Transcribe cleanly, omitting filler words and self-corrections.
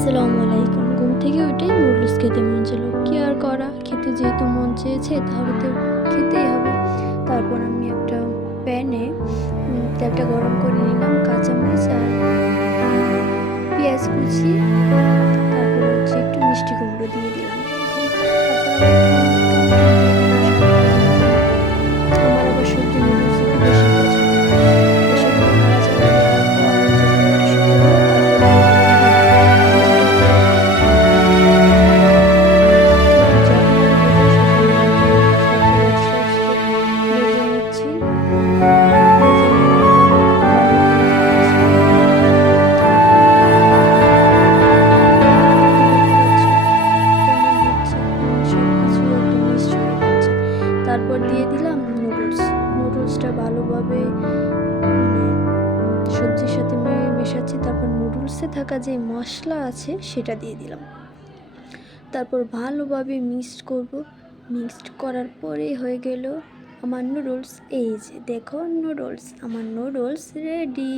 আসসালামু আলাইকুম। ঘুম থেকে উঠেই নুডলস খেতে মন চাইল। কি আর করা, খেতে যেহেতু মন চেয়েছে তাহলে তো খেতেই হবে। তারপর আমি একটা প্যানে তেলটা গরম করে নিলাম, কাঁচামরিচ আর পেঁয়াজ কুচি, তারপর একটু মিষ্টি কুমড়ো দিয়ে দিলাম। তারপর আমি আমার আবার সবজি নুডলস একটু বেশি পছন্দ। সেগুলো নাড়াচাড়া দেওয়ার পর যখন একটু শুকনো হলো তারপর ভেজে নিচ্ছি। ভেজে তারপর দিয়ে দিলাম নুডলসটা ভালোভাবে সবজির সাথে মেশাচ্ছি। তারপর নুডলসে থাকা যে মশলা আছে সেটা দিয়ে দিলাম। তারপর ভালোভাবে মিক্সড করার পরে হয়ে গেল আমার নুডলস। এই যে দেখো, আমার নুডলস রেডি।